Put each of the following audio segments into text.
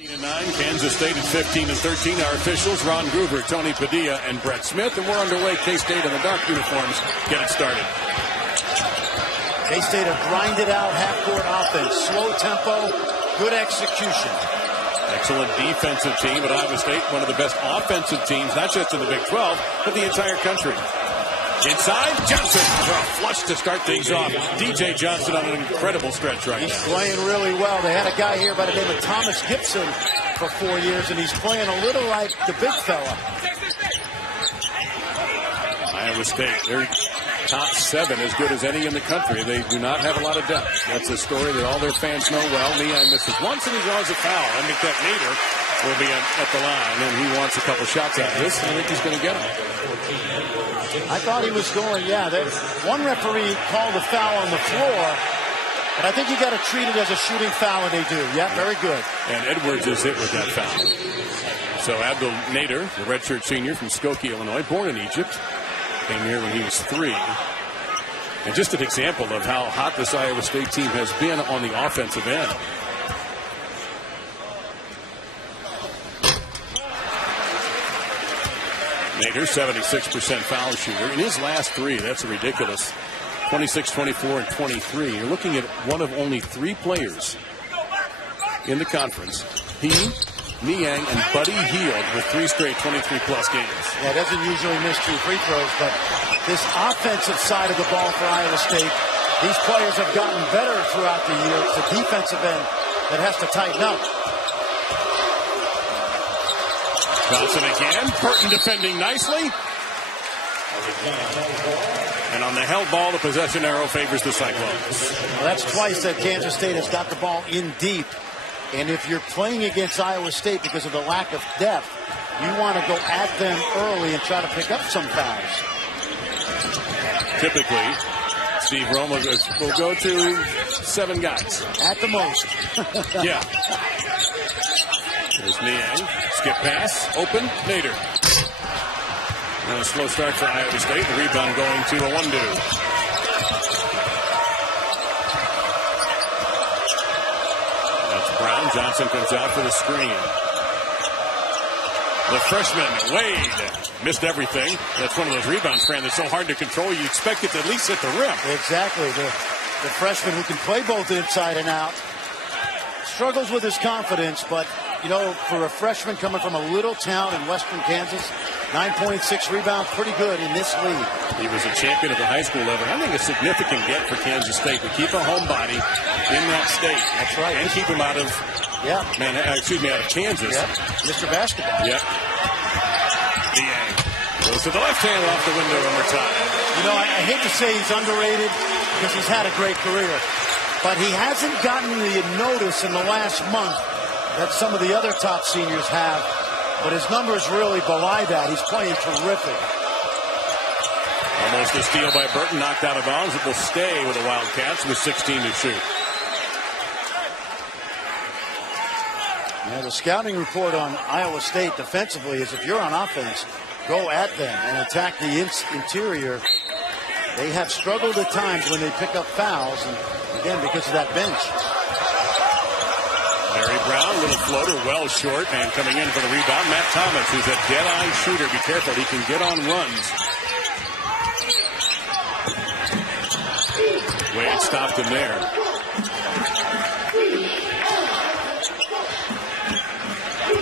9, Kansas State at 15-13. Our officials, Ron Gruber, Tony Padilla, and Brett Smith. And we're underway. K-State in the dark uniforms get it started. K-State have grinded out half-court offense. Slow tempo, good execution. Excellent defensive team at Iowa State. One of the best offensive teams, not just in the Big 12, but the entire country. Inside, Johnson for a flush to start things off. DJ Johnson on an incredible stretch right now. He's playing really well. They had a guy here by the name of Thomas Gibson for 4 years, and he's playing a little like the big fella. Iowa State, their top 7 as good as any in the country. They do not have a lot of depth. That's a story that all their fans know well. Niang misses once, and he draws a foul. I think that Nader will be at the line, and he wants a couple shots out of this, and I think he's going to get them. I thought he was going, one referee called a foul on the floor, but I think you got to treat it as a shooting foul, and they do. Yeah, very good. And Edwards is hit with that foul. So Abdul Nader, the redshirt senior from Skokie, Illinois, born in Egypt, came here when he was 3. And just an example of how hot this Iowa State team has been on the offensive end. Nader, 76% foul shooter. In his last 3, that's ridiculous. 26, 24, and 23. You're looking at one of only 3 players in the conference. He, Niang, and Buddy Hield with 3 straight 23-plus games. Yeah, doesn't usually miss 2 free throws, but this offensive side of the ball for Iowa State, these players have gotten better throughout the year. It's the defensive end that has to tighten up. Johnson again. Burton defending nicely. And on the held ball, the possession arrow favors the Cyclones. Well, that's twice that Kansas State has got the ball in deep. And if you're playing against Iowa State because of the lack of depth, you want to go at them early and try to pick up some fouls. Typically, Steve Roma will go to 7 guys. At the most. Yeah. There's Niang. Skip pass. Open. Nader. Now a slow start for Iowa State. The rebound going to a 1-2. That's Brown. Johnson comes out for the screen. The freshman, Wade, missed everything. That's one of those rebounds, Fran, that's so hard to control. You expect it to at least hit the rim. Exactly. The freshman who can play both inside and out. Struggles with his confidence, but for a freshman coming from a little town in western Kansas, 9.6 rebounds, pretty good in this league. He was a champion at the high school level. I think a significant get for Kansas State to keep a homebody in that state. That's right. And keep him out of out of Kansas. Yep. Mr. Basketball. Yep. Niang goes to the left hand off the window one more time. I hate to say he's underrated because he's had a great career, but he hasn't gotten the notice in the last month that some of the other top seniors have, but his numbers really belie that. He's playing terrific. Almost a steal by Burton, knocked out of bounds. It will stay with the Wildcats with 16 to shoot. Yeah, the scouting report on Iowa State defensively is if you're on offense, go at them and attack the interior. They have struggled at times when they pick up fouls, and again, because of that bench. Barry Brown, little floater, well short, and coming in for the rebound, Matt Thomas, who's a dead-eye shooter. Be careful, he can get on runs. Wade stopped him there.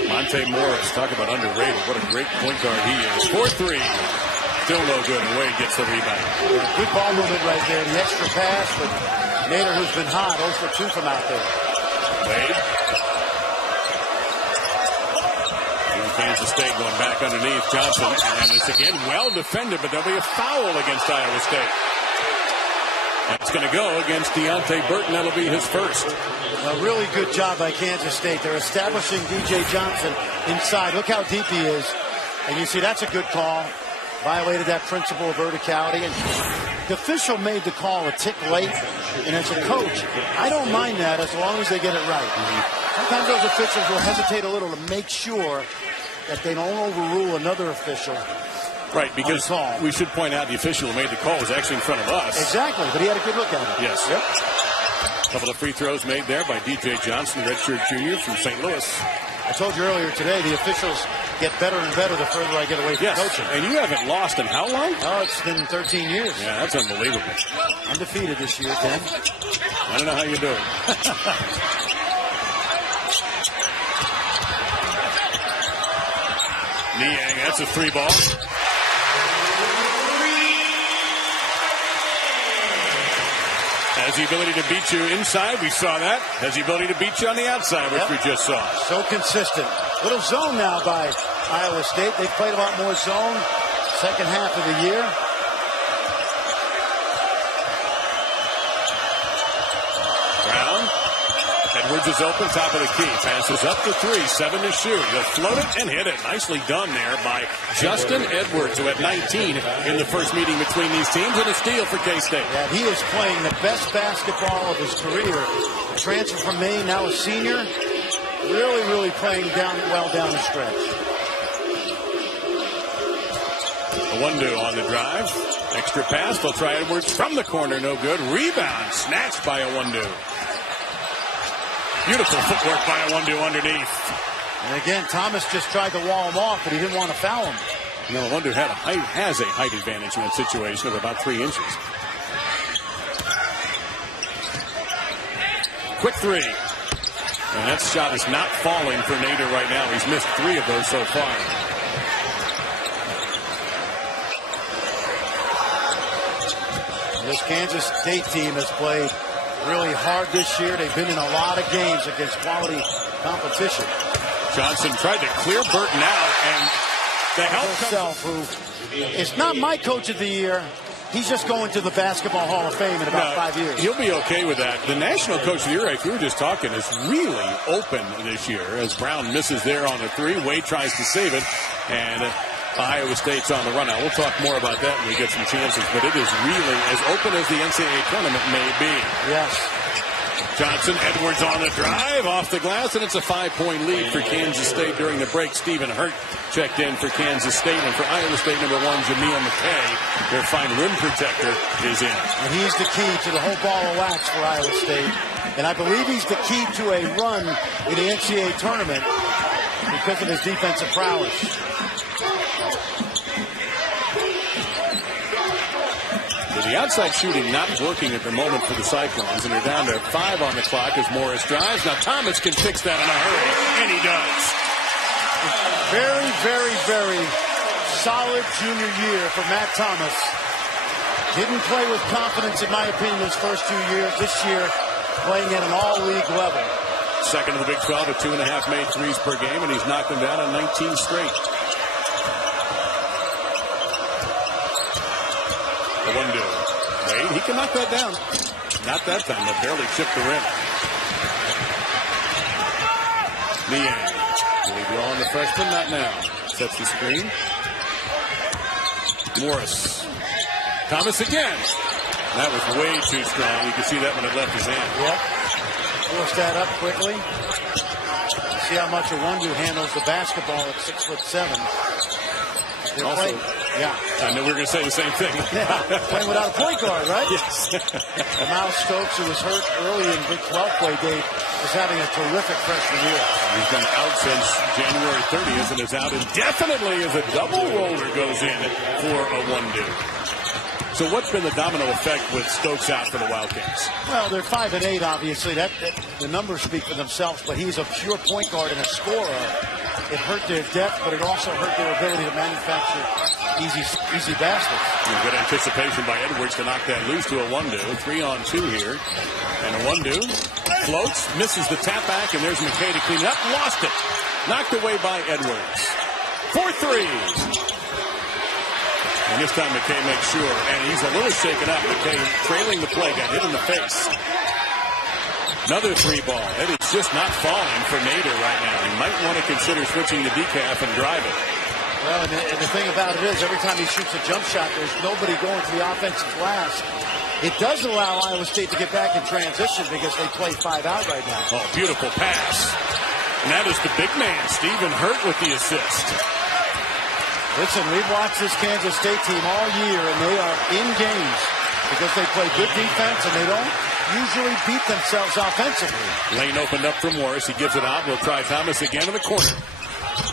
Monte Morris, talk about underrated. What a great point guard he is. 4-3. Still no good, and Wade gets the rebound. Yeah, good ball movement right there. The extra pass, but Nader, who's been hot, 0 for 2 from out there. Wade. Kansas State going back underneath Johnson. And it's again well defended, but there'll be a foul against Iowa State. That's going to go against Deontay Burton. That'll be his first. A really good job by Kansas State. They're establishing DJ Johnson inside. Look how deep he is. And you see that's a good call. Violated that principle of verticality. And the official made the call a tick late. And as a coach, I don't mind that as long as they get it right. Sometimes those officials will hesitate a little to make sure that they don't overrule another official. Right, because we should point out the official who made the call was actually in front of us. Exactly, but he had a good look at it. Yes. Yep. A couple of free throws made there by DJ Johnson, redshirt junior from St. Louis. I told you earlier today, the officials get better and better the further I get away from coaching. And you haven't lost in how long? Oh, it's been 13 years. Yeah, that's unbelievable. Undefeated this year, Ken. I don't know how you do it. Niang, that's a 3-ball. Has the ability to beat you inside. We saw that. Has the ability to beat you on the outside, which we just saw. So consistent. Little zone now by Iowa State. They've played a lot more zone second half of the year. Brown. Edwards is open, top of the key. Passes up to 3, 7 to shoot. He'll float it and hit it. Nicely done there by Justin Edwards, who had 19 in the first meeting between these teams, and a steal for K-State. Yeah, he is playing the best basketball of his career. Transfer from Maine, now a senior. Really, really playing well down the stretch. Owundu on the drive. Extra pass. They'll try Edwards from the corner. No good. Rebound. Snatched by Owundu. Beautiful footwork by Owundu underneath. And again, Thomas just tried to wall him off, but he didn't want to foul him. You know, Owundu has a height advantage in that situation of about 3 inches. Quick 3. And that shot is not falling for Nader right now. He's missed 3 of those so far. This Kansas State team has played really hard this year. They've been in a lot of games against quality competition. Johnson tried to clear Burton out, and the help himself, who is not my coach of the year. He's just going to the Basketball Hall of Fame in about 5 years. He'll be okay with that. The National Coach of the Year, if we were just talking, is really open this year as Brown misses there on the 3. Wade tries to save it, and Iowa State's on the run out. We'll talk more about that when we get some chances, but it is really as open as the NCAA tournament may be. Yes. Johnson, Edwards on the drive, off the glass, and it's a 5-point lead for Kansas State during the break. Stephen Hurt checked in for Kansas State, and for Iowa State, number 1, Jameel McKay, their fine rim protector, is in. And he's the key to the whole ball of wax for Iowa State. And I believe he's the key to a run in the NCAA tournament because of his defensive prowess. The outside shooting not working at the moment for the Cyclones, and they're down to 5 on the clock as Morris drives. Now Thomas can fix that in a hurry, and he does. Very, very, very solid junior year for Matt Thomas. Didn't play with confidence, in my opinion, his first 2 years. This year, playing at an all-league level. Second in the Big 12 at 2.5 made threes per game, and he's knocked them down on 19 straight. Owundu. Wade, he can knock that down. Not that time. They barely chipped the rim. Niang. Will he draw on the freshman? Not now. Sets the screen. Morris. Thomas again. That was way too strong. You can see that when it left his hand. Yep. Forced that up quickly. See how much Owundu handles the basketball at 6'7". Also, yeah. I know we're going to say the same thing. Yeah. Playing without a point guard, right? Yes. Miles Stokes, who was hurt early in Big 12 play date, is having a terrific freshman year. He's been out since January 30th and is out indefinitely as a double roller goes in for Owundu. So what's been the domino effect with Stokes out for the Wildcats? Well, they're 5-8, obviously. The numbers speak for themselves, but he's a pure point guard and a scorer. It hurt their depth, but it also hurt their ability to manufacture easy baskets. Good anticipation by Edwards to knock that loose to Owundu. 3-on-2 here. And Owundu floats, misses the tap back, and there's McKay to clean it up. Lost it. Knocked away by Edwards. 4-3. And this time McKay makes sure, and he's a little shaken up. McKay trailing the play, got hit in the face. Another 3-ball. It is just not falling for Nader right now. He might want to consider switching to decaf and drive it. Well, and the thing about it is, every time he shoots a jump shot, there's nobody going to the offensive glass. It does allow Iowa State to get back in transition because they play 5 out right now. Oh, beautiful pass. And that is the big man, Stephen Hurt, with the assist. Listen, we've watched this Kansas State team all year, and they are in games because they play good defense, and they don't usually beat themselves offensively. Lane opened up for Morris. He gives it out. We'll try Thomas again in the corner.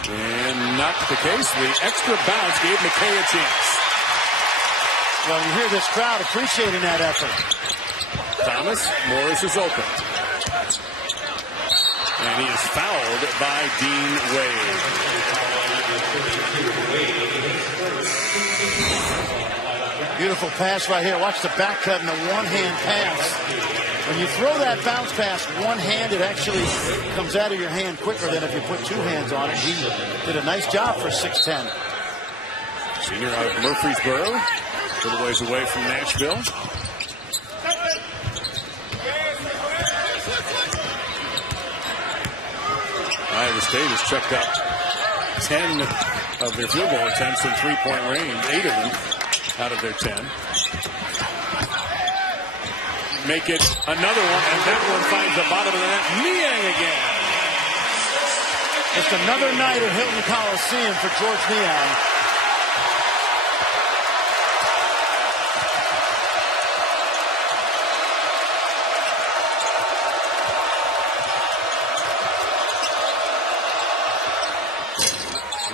And not the case. The extra bounce gave McKay a chance. Well, you hear this crowd appreciating that effort. Thomas, Morris is open. And he is fouled by Dean Wade. Beautiful pass right here. Watch the back cut and the one-hand pass. When you throw that bounce pass one hand, it actually comes out of your hand quicker than if you put two hands on it. He did a nice job for 6'10". Senior out of Murfreesboro, a little ways away from Nashville. Iowa State has checked out 10 of their field goal attempts in three-point range, 8 of them out of their 10. Make it another one, and that one finds the bottom of the net. Niang again. Just another night at Hilton Coliseum for George Niang.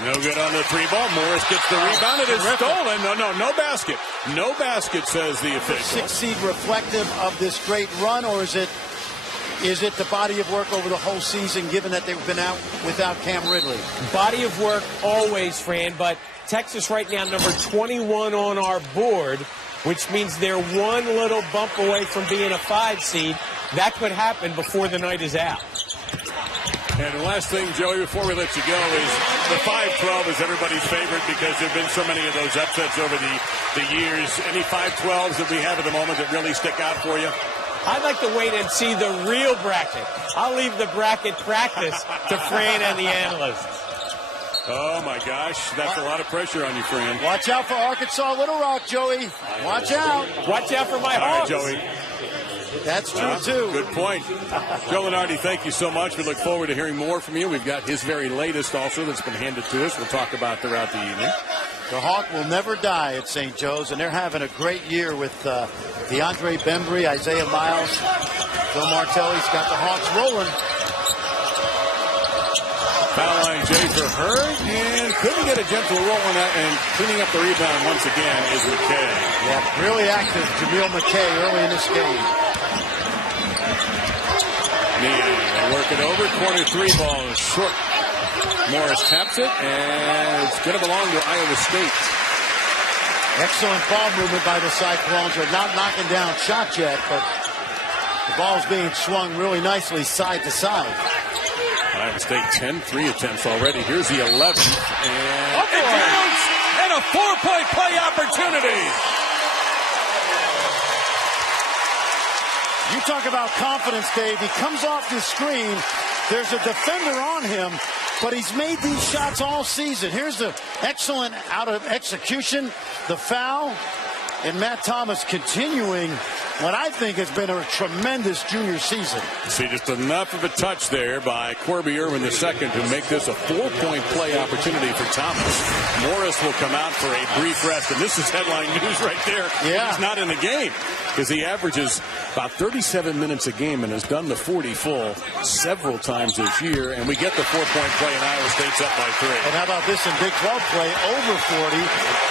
No good on the three ball. Morris gets the rebound. It is stolen. No basket. No basket, says the official. 6 seed reflective of this great run, or is it the body of work over the whole season, given that they've been out without Cam Ridley? Body of work always, Fran, but Texas right now number 21 on our board, which means they're one little bump away from being a 5 seed. That could happen before the night is out. And the last thing, Joey, before we let you go, is the 5-12 is everybody's favorite because there have been so many of those upsets over the years. Any 5-12s that we have at the moment that really stick out for you? I'd like to wait and see the real bracket. I'll leave the bracket practice to Fran and the analysts. Oh, my gosh. That's a lot of pressure on you, Fran. Watch out for Arkansas Little Rock, Joey. Watch out. Watch out for my All right, Hawks. Joey. That's true, too. Good point. Joe Lenardi, thank you so much. We look forward to hearing more from you. We've got his very latest also that's been handed to us. We'll talk about throughout the evening. The Hawk will never die at St. Joe's, and they're having a great year with DeAndre Bembry, Isaiah Miles, Phil Martelli's got the Hawks rolling. Foul line Jay for Hurd, and couldn't get a gentle roll on that, and cleaning up the rebound once again is McKay. Yeah, really active, Jameel McKay, early in this game. They work it over, corner three ball is short. Morris taps it, and it's going to belong to Iowa State. Excellent ball movement by the Cyclones. They're not knocking down shots yet, but the ball's being swung really nicely side to side. Iowa State 10 3 attempts already. Here's the 11th, and it counts, and a 4-point play opportunity. You talk about confidence, Dave. He comes off the screen. There's a defender on him, but he's made these shots all season. Here's the excellent out of execution, the foul, and Matt Thomas continuing what I think has been a tremendous junior season. See, just enough of a touch there by Corby Irwin II to make this a 4-point play opportunity for Thomas. Morris will come out for a brief rest, and this is headline news right there. Yeah. He's not in the game because he averages about 37 minutes a game and has done the 40 full several times this year, and we get the 4-point play, and Iowa State's up by 3. And how about this in Big 12 play, over 40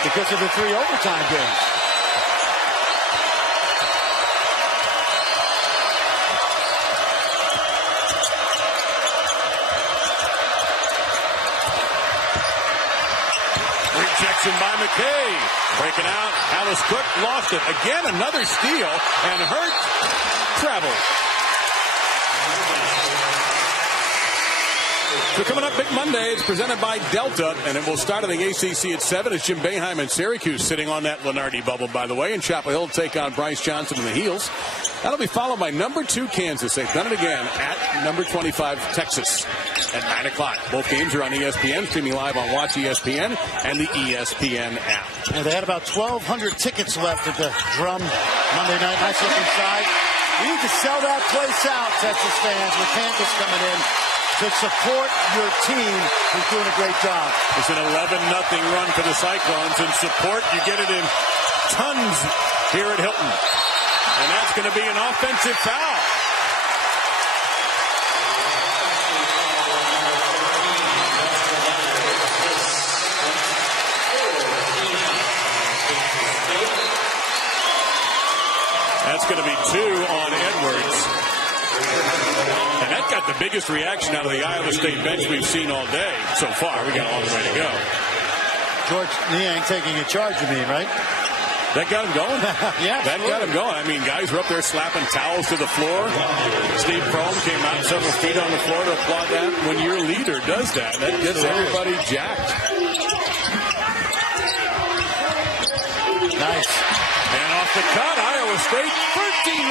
because of the 3 overtime games. Rejection by McKay. Breaking out. Alice Cook lost it. Again, another steal. And Hurt traveled. So coming up, Big Monday, it's presented by Delta, and it will start in the ACC at 7. It's Jim Boeheim and Syracuse sitting on that Lenardi bubble, by the way, and Chapel Hill take on Bryce Johnson and the Heels. That'll be followed by number 2 Kansas. They've done it again at number 25 Texas at 9 o'clock. Both games are on ESPN, streaming live on Watch ESPN and the ESPN app. And they had about 1,200 tickets left at the Drum Monday night. Nice looking side. We need to sell that place out, Texas fans, with Kansas coming in to support your team who's doing a great job. It's an 11-0 run for the Cyclones, and support, you get it in tons here at Hilton. And that's going to be an offensive foul. That's going to be 2 on Edwards. And that got the biggest reaction out of the Iowa State bench we've seen all day so far. We got a long way to go. George Niang taking a charge, you mean, right? That got him going. Yeah, that got him going. I mean, guys were up there slapping towels to the floor. Steve Prohm came out several feet on the floor to applaud that. When your leader does that, that gets everybody jacked. Nice. And off the cut, Iowa State,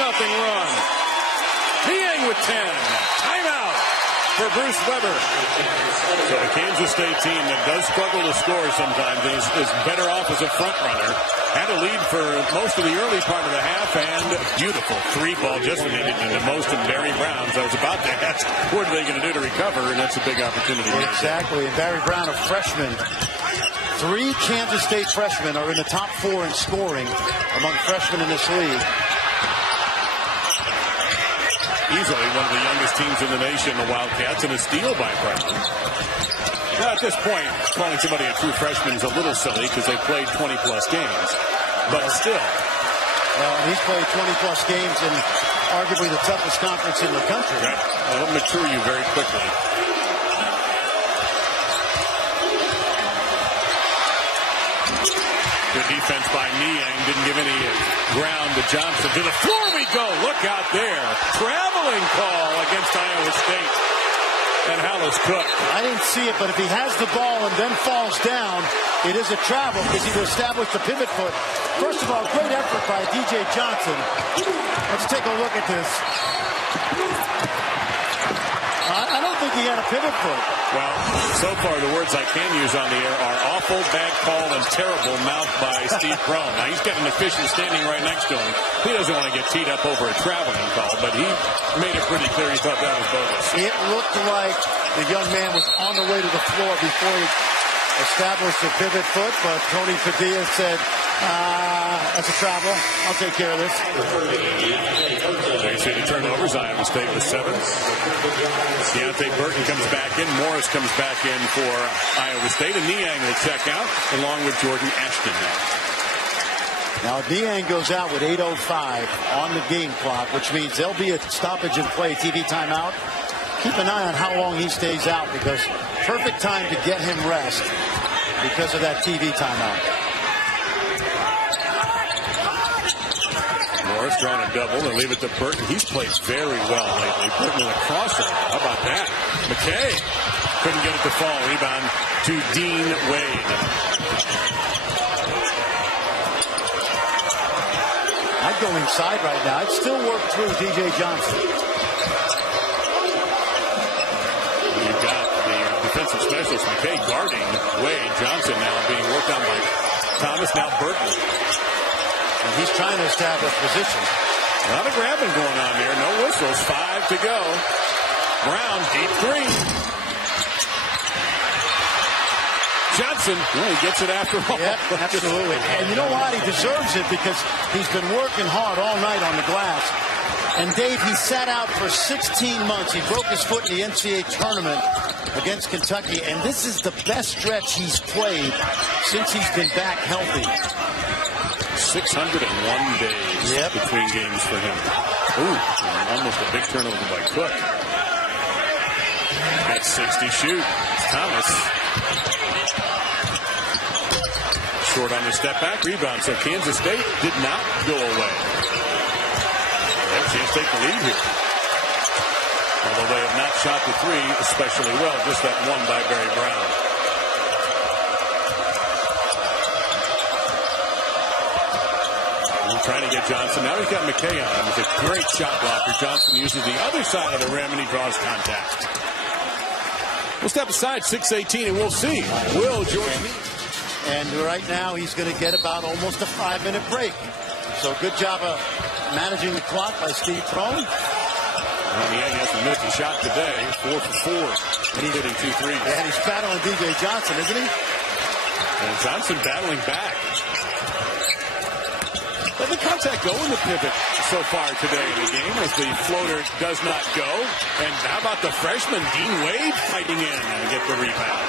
13-0 run. Niang with 10. Timeout for Bruce Weber. So the Kansas State team that does struggle to score sometimes is better off as a front runner. Had a lead for most of the early part of the half, and beautiful 3-ball just when they did the most in Barry Brown. So I was about to ask, what are they going to do to recover? And that's a big opportunity. Exactly. And Barry Brown, a freshman. 3 Kansas State freshmen are in the top 4 in scoring among freshmen in this league. Easily one of the youngest teams in the nation, the Wildcats, and a steal by freshmen. Now, at this point, calling somebody a true freshman is a little silly because they played 20-plus games. But still. Well, he's played 20-plus games in arguably the toughest conference in the country. Right. That'll mature you very quickly. Good defense by Niang. Didn't give any ground to Johnson. To the floor we go. Look out there. Traveling call against Iowa State. And Hallis Cook. I didn't see it, but if he has the ball and then falls down, it is a travel because he established the pivot foot. First of all, great effort by DJ Johnson. Let's take a look at this. I don't think he had a pivot foot. Well, so far the words I can use on the air are awful, bad call, and terrible mouthed by Steve Prohm. Now, he's got an official standing right next to him. He doesn't want to get teed up over a traveling call, but he made it pretty clear he thought that was bogus. It looked like the young man was on the way to the floor before he established the pivot foot, but Tony Padilla said, that's a travel. I'll take care of this. They see the turnovers. Iowa State with 7. Deontay Burton comes back in. Morris comes back in for Iowa State. And Niang will check out along with Jordan Ashton now. Niang goes out with 8:05 on the game clock, which means there'll be a stoppage in play, TV timeout. Keep an eye on how long he stays out because perfect time to get him rest because of that TV timeout. Morris drawing a double. They'll leave it to Burton. He's played very well lately. Burton with a crossover. How about that? McKay couldn't get it to fall. Rebound to Dean Wade. I'd go inside right now. I'd still work through DJ Johnson. You've got the defensive specialist McKay guarding Wade. Johnson now being worked on by Thomas. Now Burton. And he's trying to establish position. A lot of grabbing going on here. No whistles. 5 to go. Brown, deep 3. Johnson, well, he gets it after all. Yep, absolutely. And you know what? He deserves it because he's been working hard all night on the glass. And Dave, he sat out for 16 months. He broke his foot in the NCAA tournament against Kentucky. And this is the best stretch he's played since he's been back healthy. 601 days between games for him. Ooh, almost a big turnover by Cook. At 60 shoot. Thomas. Short on the step back rebound. So Kansas State did not go away. They have a chance to take the lead here. Although they have not shot the 3 especially well. Just that one by Barry Brown. Trying to get Johnson. Now he's got McKay on him. It's a great shot blocker. Johnson uses the other side of the rim and he draws contact. We'll step aside 6:18 and we'll see. Will George? And right now he's going to get about almost a 5-minute break. So good job of managing the clock by Steve Prohm. Well, he hasn't missed a shot today. 4 for 4. And he's hitting 2 threes. Yeah, and he's battling DJ Johnson, isn't he? And Johnson battling back. But the contact go in the pivot so far today in the game as the floater does not go. And how about the freshman, Dean Wade, fighting in and get the rebound.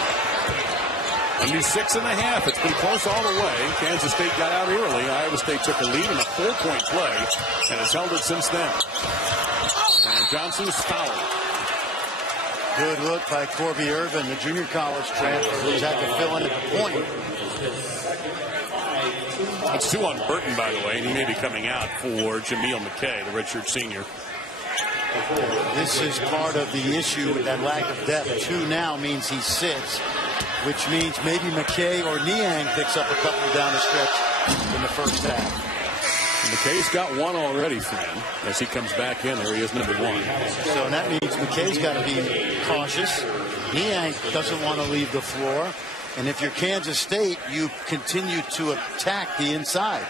A new 6.5. It's been close all the way. Kansas State got out early. Iowa State took a lead in a 4-point play and has held it since then. And Johnson's fouled. Good look by Corby Irvin, the junior college transfer who's had to fill in at the point. It's 2 on Burton, by the way, and he may be coming out for Jameel McKay, the redshirt senior. This is part of the issue with that lack of depth. 2 now means he sits, which means maybe McKay or Niang picks up a couple down the stretch in the first half. McKay's got 1 already, Fran, as he comes back in. There he is, number 1. So that means McKay's got to be cautious. Niang doesn't want to leave the floor. And if you're Kansas State, you continue to attack the inside.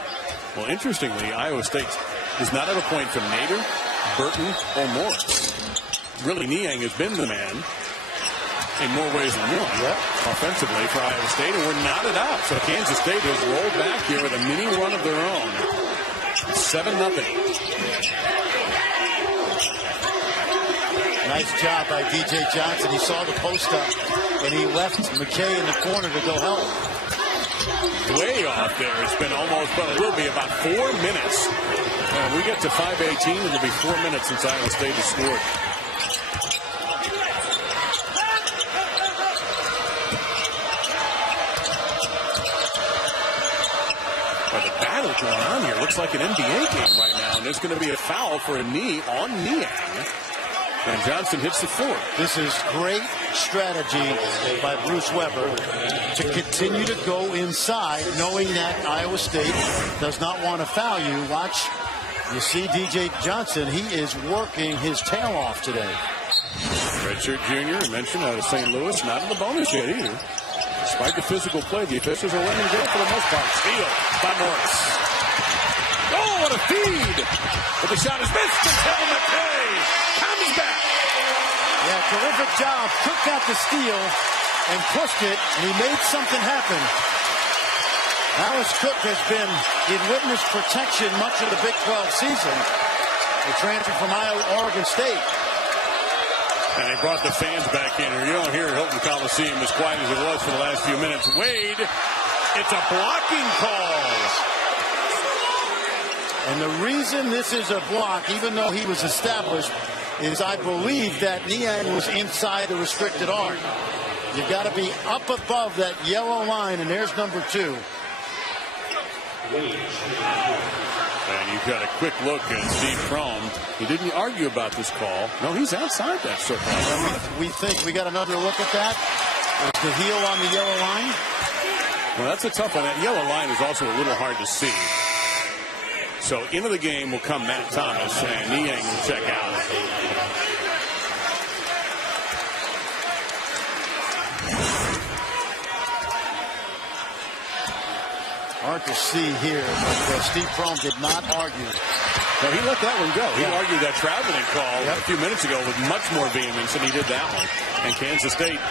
Well, interestingly, Iowa State is not at a point from Nader, Burton, or Morris. Really, Niang has been the man in more ways than one. Yep. Offensively for Iowa State, and we're knotted out. So Kansas State has rolled back here with a mini run of their own. 7-0. Nice job by DJ Johnson. He saw the post up, and he left McKay in the corner to go help. Way off there. It's been almost, but it will be about 4 minutes. We get to 5:18, and it'll be 4 minutes since Iowa State has scored. Well, the battle going on here looks like an NBA game right now, and there's going to be a foul for a knee on Niang. And Johnson hits the floor. This is great strategy by Bruce Weber to continue to go inside, knowing that Iowa State does not want to foul you. Watch, you see DJ Johnson. He is working his tail off today. Redshirt junior, I mentioned, out of St. Louis, not in the bonus yet either. Despite the physical play, the officials are letting go for the most part. Steal by Morris. Oh, what a feed! But the shot is missed until McKay comes back. Yeah, terrific job. Cook got the steal and pushed it, and he made something happen. Alice Cook has been in witness protection much of the Big 12 season. The transfer from Oregon State. And they brought the fans back in here. You don't hear Hilton Coliseum as quiet as it was for the last few minutes. Wade, it's a blocking call. And the reason this is a block, even though he was established, is I believe that Niang was inside the restricted arc. You've got to be up above that yellow line, and there's number 2. And you've got a quick look at Steve Prohm. He didn't argue about this call. No, he's outside that circle. We think we got another look at that. Is the heel on the yellow line? Well, that's a tough one. That yellow line is also a little hard to see. So into the game will come Matt Thomas, and Niang will check out. Hard to see here, but Steve Prohm did not argue. No, he let that one go. He argued that traveling call a few minutes ago with much more vehemence than he did that one. And Kansas State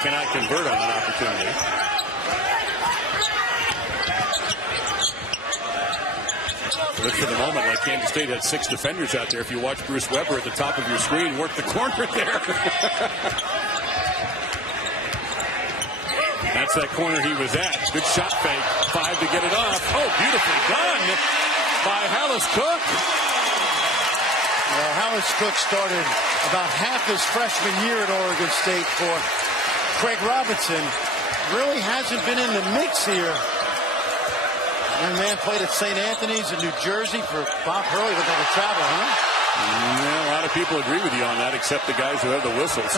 cannot convert on that opportunity. Looks for the moment like Kansas State had 6 defenders out there. If you watch Bruce Weber at the top of your screen, work the corner there. That's that corner he was at. Good shot fake. 5 to get it off. Oh, beautifully done by Hallis Cook. Well, Hallis Cook started about half his freshman year at Oregon State for Craig Robinson. Really hasn't been in the mix here. Young man played at St. Anthony's in New Jersey for Bob Hurley. Look at the travel, huh? Yeah, a lot of people agree with you on that, except the guys who have the whistles.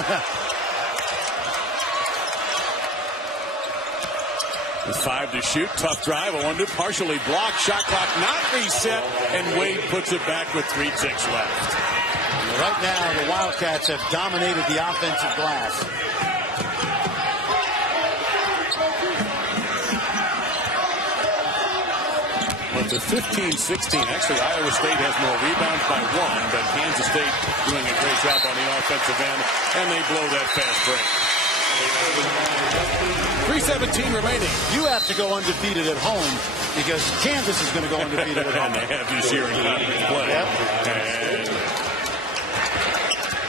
With 5 to shoot, tough drive, a 1-2, partially blocked, shot clock not reset, and Wade puts it back with 3:6 left. Right now, the Wildcats have dominated the offensive glass. Well, it's a 15-16. Actually, Iowa State has more rebounds by 1, but Kansas State doing a great job on the offensive end, and they blow that fast break. 3 3:17 remaining. You have to go undefeated at home because Kansas is going to go undefeated at home. And they have this year in conference play. Yep.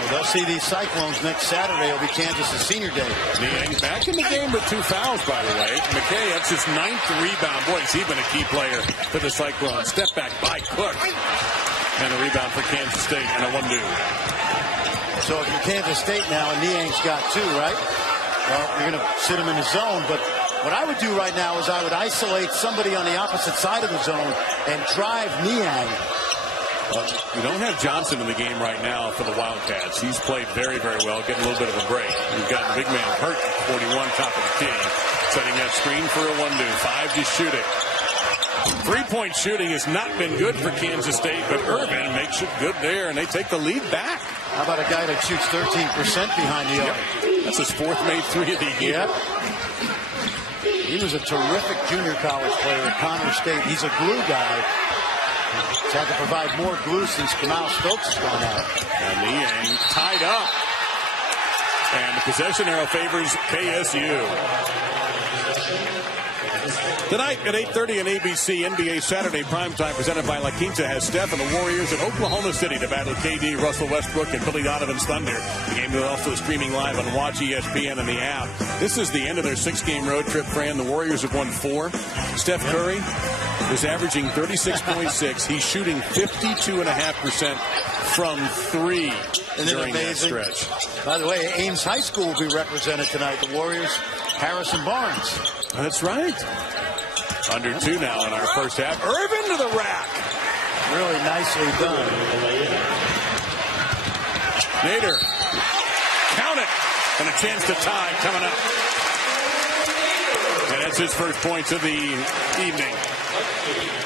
And they'll see these Cyclones next Saturday. It'll be Kansas' senior day. Niang back in the game with 2 fouls, by the way. McKay, that's his 9th rebound. Boy, has he been a key player for the Cyclones. Step back by Cook. And a rebound for Kansas State and a 1-2. So if you're Kansas State now and Niang's got 2, right? Well, you're going to sit him in the zone. But what I would do right now is I would isolate somebody on the opposite side of the zone and drive Niang. You don't have Johnson in the game right now for the Wildcats. He's played very, very well, getting a little bit of a break. We've got the big man Hurt at 41, top of the key. Setting that screen for a 1-2. 5 to shoot it. 3-point shooting has not been good for Kansas State, but Irvin makes it good there, and they take the lead back. How about a guy that shoots 13% behind the arc? That's his 4th made 3 of the year. Yep. He was a terrific junior college player at Connor State. He's a glue guy. He's had to provide more glue since Kamal Stokes has gone out. And Niang tied up. And the possession arrow favors KSU. Tonight at 8:30 on ABC, NBA Saturday primetime presented by La Quinta has Steph and the Warriors at Oklahoma City to battle KD, Russell Westbrook, and Billy Donovan's Thunder. The game is also streaming live on Watch ESPN and the app. This is the end of their 6-game road trip, Fran. The Warriors have won 4. Steph Curry is averaging 36.6. He's shooting 52.5% from 3 during that stretch. By the way, Ames High School will be represented tonight. The Warriors, Harrison Barnes. That's right. Under 2 now in our first half. Irvin to the rack. Really nicely done. Nader. Count it. And a chance to tie coming up. And that's his first points of the evening.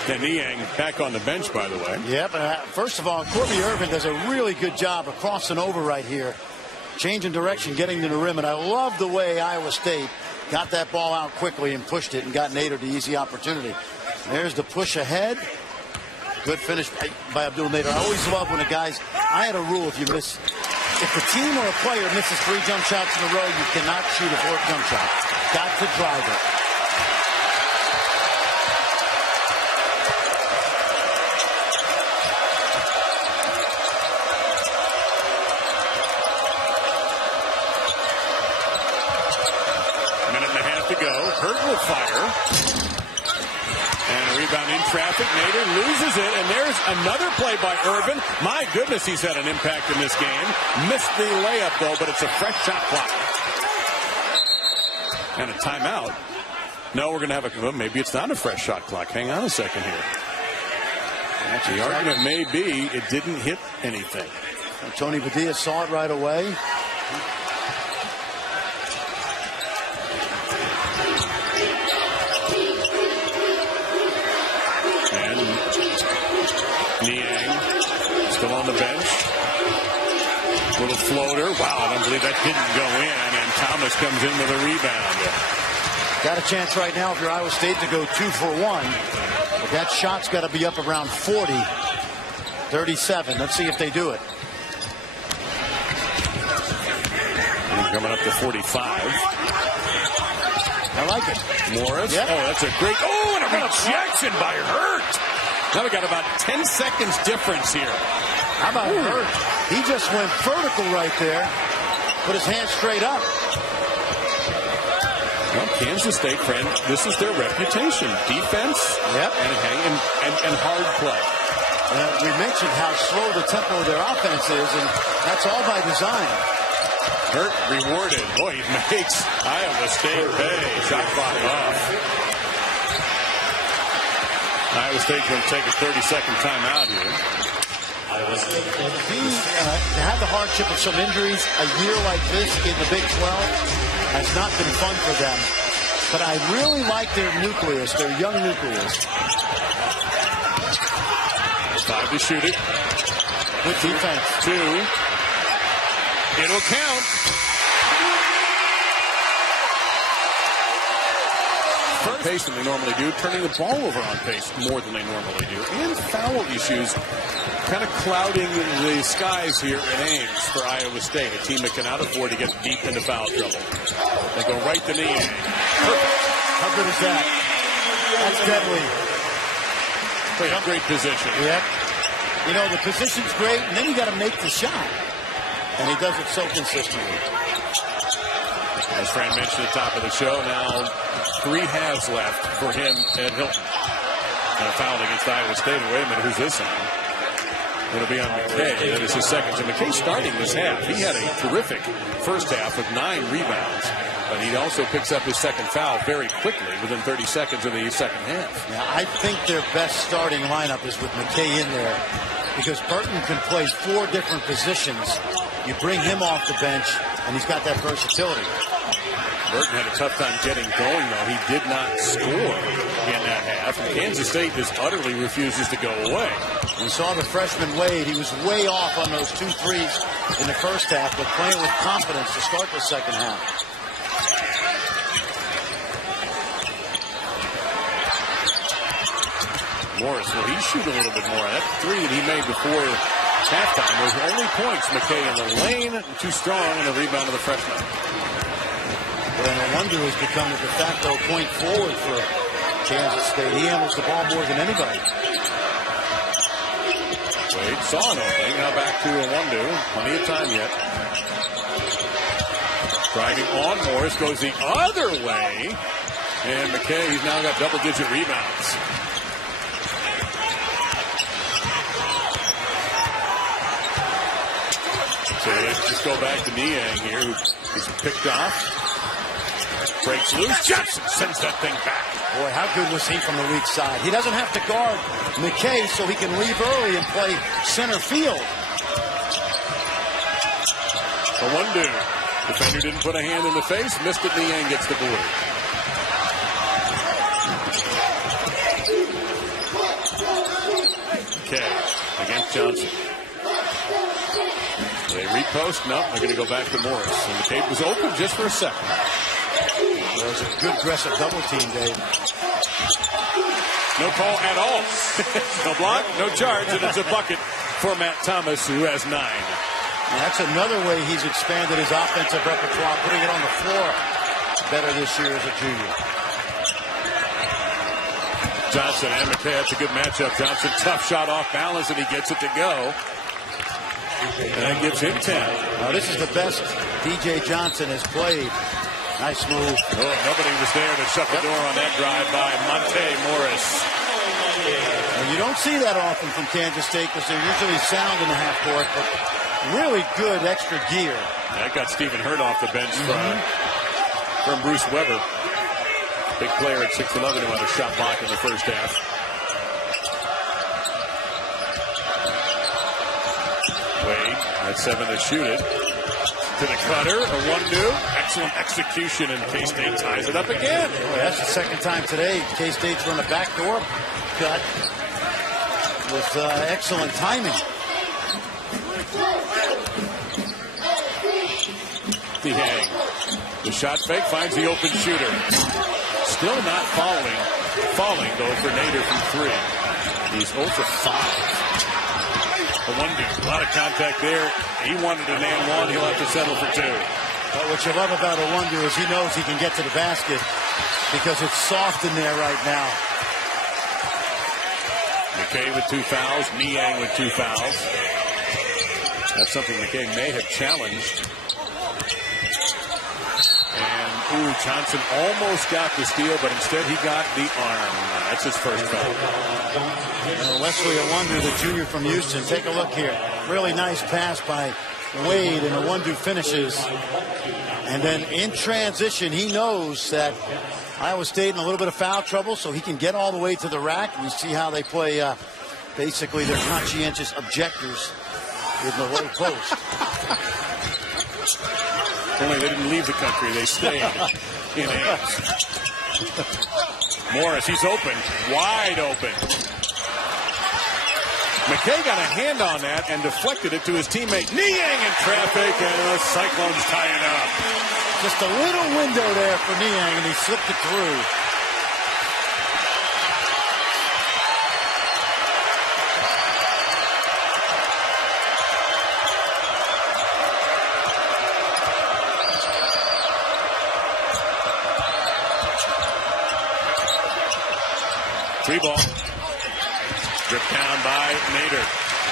And Niang back on the bench, by the way. Yep. First of all, Corby Irvin does a really good job of crossing over right here. Changing direction, getting to the rim. And I love the way Iowa State got that ball out quickly and pushed it and got Nader the easy opportunity. There's the push ahead. Good finish by Abdul Nader. I always love when the guys, I had a rule, if the team or a player misses 3 jump shots in a row, you cannot shoot a 4th jump shot. Got to drive it. Hurt will fire. And a rebound in traffic. Nader loses it. And there's another play by Irvin. My goodness, he's had an impact in this game. Missed the layup, though, but it's a fresh shot clock. And a timeout. No, we're going to have well, maybe it's not a fresh shot clock. Hang on a second here. The argument may be it didn't hit anything. And Tony Padilla saw it right away. Niang still on the bench. Little floater. Wow, I don't believe that didn't go in. And Thomas comes in with a rebound. Got a chance right now if you're Iowa State to go 2 for 1. But that shot's got to be up around 40. 37. Let's see if they do it. Coming up to 45. I like it. Morris. Yep. Oh, that's a great. Oh, and a rejection by Hurt. Now we got about 10 seconds difference here. How about Hurt? He just went vertical right there. Put his hand straight up. Well, Kansas State, friend, this is their reputation. Defense and hard play. We mentioned how slow the tempo of their offense is, and that's all by design. Hurt rewarded. Boy, he makes Iowa State pay. Shot clock off. Iowa State's going to take a 30-second timeout here. To have the hardship of some injuries a year like this in the Big 12 has not been fun for them. But I really like their nucleus, their young nucleus. 5 to shoot it. Good defense. 2. It'll count. First pace than they normally do, turning the ball over on pace more than they normally do, and foul issues kind of clouding the skies here at Ames for Iowa State, a team that cannot afford to get deep into foul trouble. They go right to Niang. Perfect. How good is that? That's deadly. Great position. Yep. You know, the position's great, and then you got to make the shot. And he does it so consistently. As Fran mentioned at the top of the show, now 3 halves left for him at Hilton. And a foul against Iowa State. Wait a minute, who's this on? It'll be on McKay. That is his second. So McKay starting this half. He had a terrific first half with 9 rebounds. But he also picks up his second foul very quickly within 30 seconds of the second half. Yeah, I think their best starting lineup is with McKay in there because Burton can play 4 different positions. You bring him off the bench, and he's got that versatility. Burton had a tough time getting going, though. He did not score in that half. And Kansas State just utterly refuses to go away. We saw the freshman Wade. He was way off on those 2 threes in the first half, but playing with confidence to start the second half. Morris, will he shoot a little bit more? That 3 that he made before halftime was only points. McKay in the lane, too strong, and a rebound of the freshman. Well, no wonder he's become the de facto point forward for Kansas State. He handles the ball more than anybody. Wade saw an opening. Now back to Awundu. Plenty of time yet. Driving on Morris, goes the other way. And McKay, he's now got double-digit rebounds. So let's just go back to Niang here, who's picked off. Breaks loose. Jackson sends that thing back. Boy, how good was he from the weak side? He doesn't have to guard McKay, so he can leave early and play center field. Awundu. Defender didn't put a hand in the face. Missed it. Niang gets the board. Okay. Against Johnson. They repost. No, they're going to go back to Morris. And the tape was open just for a second. It was a good aggressive double team, Dave. No call at all. No block, no charge, and it's a bucket for Matt Thomas, who has 9. Now, that's another way he's expanded his offensive repertoire, putting it on the floor better this year as a junior. Johnson and McKay, that's a good matchup. Johnson, tough shot off balance, and he gets it to go. And that gives him 10. Now, this is the best DJ Johnson has played. Nice move. Oh, nobody was there to shut the door on that drive by Monte Morris. And you don't see that often from Kansas State because they're usually sound in the half court, but really good extra gear. That got Stephen Hurt off the bench from Bruce Weber. Big player at 6'11" who had a shot block in the first half. Wade at 7 to shoot it. To the cutter, Awundu. Excellent execution, and K-State ties it up again. Boy, that's the second time today K-State's run a backdoor cut with excellent timing. Niang. The shot fake finds the open shooter. Still not falling though for Nader from 3. He's 0 for 5. Awundu, a lot of contact there. He wanted an and 1. He'll have to settle for 2. But what you love about Awundu is he knows he can get to the basket because it's soft in there right now. McKay with 2 fouls. Niang with 2 fouls. That's something McKay may have challenged. And, Johnson almost got the steal, but instead he got the arm. That's his first foul. Wesley Awundu, the junior from Houston. Take a look here. Really nice pass by Wade, and Awundu finishes. And then in transition, he knows that Iowa State in a little bit of foul trouble, so he can get all the way to the rack. And you see how they play basically their conscientious objectors in the low post. Only they didn't leave the country. They stayed in Ames. Morris, he's open. Wide open. McKay got a hand on that and deflected it to his teammate. Niang in traffic, and the Cyclones tie it up. Just a little window there for Niang, and he slipped it through. Three ball. Stripped down by Nader.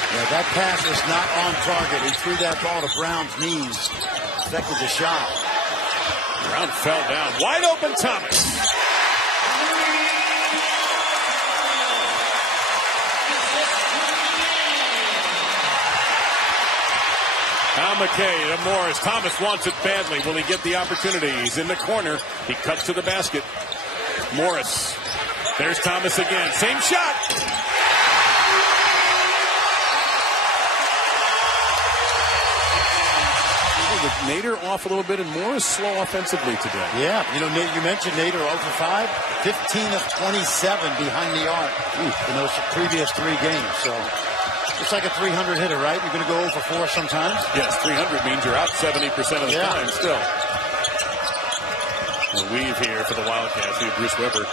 Yeah, that pass was not on target. He threw that ball to Brown's knees. Affected the shot. Brown fell down. Wide open Thomas. Now McKay to Morris. Thomas wants it badly. Will he get the opportunity? He's in the corner. He cuts to the basket. Morris. There's Thomas again. Same shot. With Nader off a little bit and Morris slow offensively today. Yeah, you know, you mentioned Nader 0 for 5, 15 of 27 behind the arc in those previous 3 games. So it's like a 300 hitter, right? You're going to go 0 for 4 sometimes. Yes, 300 means you're out 70% of the time still. The weave here for the Wildcats. We have Bruce Weber.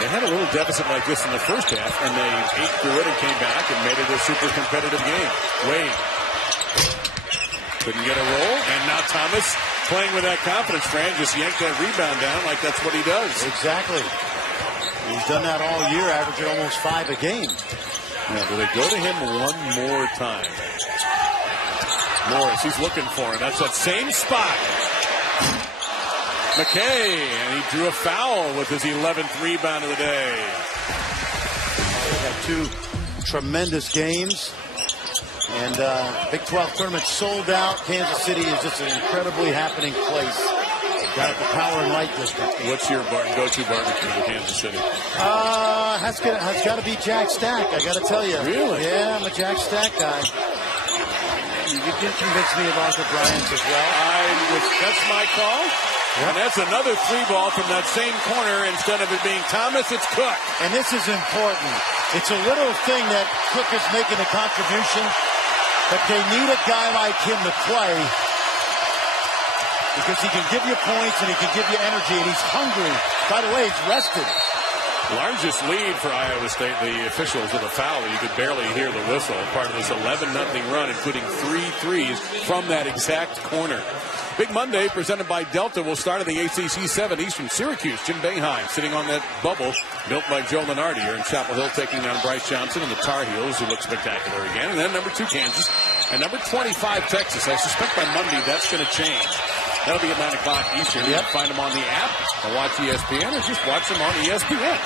They had a little deficit like this in the first half, and they ate through it and came back and made it a super competitive game. Wade. Couldn't get a roll, and now Thomas playing with that confidence, Fran, just yanked that rebound down like that's what he does. Exactly. He's done that all year, averaging almost 5 a game. Now, do they go to him one more time? Morris, he's looking for him. That's that same spot. McKay, and he drew a foul with his 11th rebound of the day. They had 2 tremendous games. And Big 12 tournament sold out. Kansas City is just an incredibly happening place. Got the Power and Light District. What's your go-to barbecue in Kansas City? Has got to be Jack Stack, I got to tell you. Really? Yeah, I'm a Jack Stack guy. You did convince me of Arthur Bryant's as well. That's my call. Yep. And that's another 3 ball from that same corner. Instead of it being Thomas, it's Cook. And this is important. It's a little thing that Cook is making a contribution. But they need a guy like him to play because he can give you points and he can give you energy, and he's hungry. By the way, he's rested. Largest lead for Iowa State. The officials with a foul. You could barely hear the whistle. Part of this 11-0 run, including 3 threes from that exact corner. Big Monday presented by Delta will start in the ACC 7 Eastern. Syracuse, Jim Boeheim sitting on that bubble built by Joe Lunardi here in Chapel Hill, taking on Bryce Johnson and the Tar Heels, who look spectacular again. And then number 2 Kansas and number 25 Texas. I suspect by Monday that's going to change. That'll be at 9 o'clock Eastern. You can find them on the app or watch ESPN or just watch them on ESPN.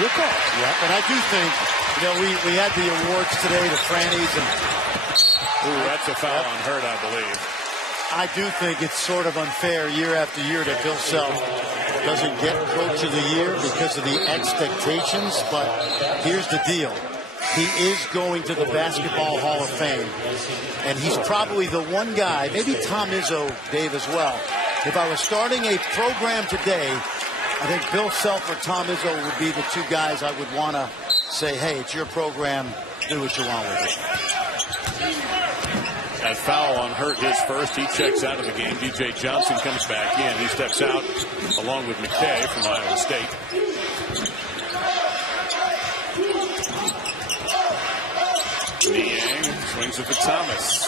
Your call. Yeah, and I do think, you know, we had the awards today, the Frannies. Ooh, that's a foul on Hurt, I believe. I do think it's sort of unfair year after year that Bill Self doesn't get Coach of the Year because of the expectations. But here's the deal. He is going to the Basketball Hall of Fame. And he's probably the one guy, maybe Tom Izzo, Dave, as well. If I was starting a program today, I think Bill Self or Tom Izzo would be the 2 guys I would want to say, hey, it's your program. Do what you want with it. That foul on Hurt, his first. He checks out of the game. DJ Johnson comes back in. He steps out along with McKay from Iowa State. Niang swings it to Thomas.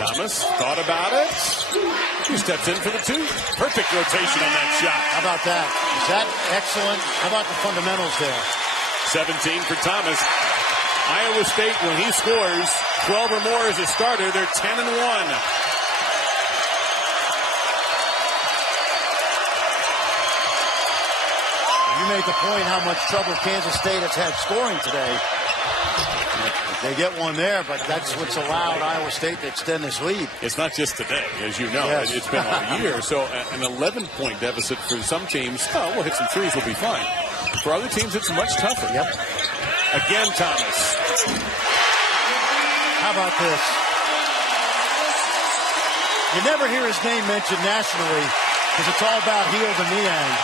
Thomas thought about it. He steps in for the 2. Perfect rotation on that shot. How about that? Is that excellent? How about the fundamentals there? 17 for Thomas. Iowa State, when he scores 12 or more as a starter, they're 10-1. You made the point how much trouble Kansas State has had scoring today. They get one there, but that's what's allowed Iowa State to extend this lead. It's not just today, as you know. Yes. It's been all year. So an 11-point deficit for some teams, we'll hit some threes, we'll be fine. For other teams, it's much tougher. Yep. Again, Thomas. How about this? You never hear his name mentioned nationally because it's all about Hield and Niang.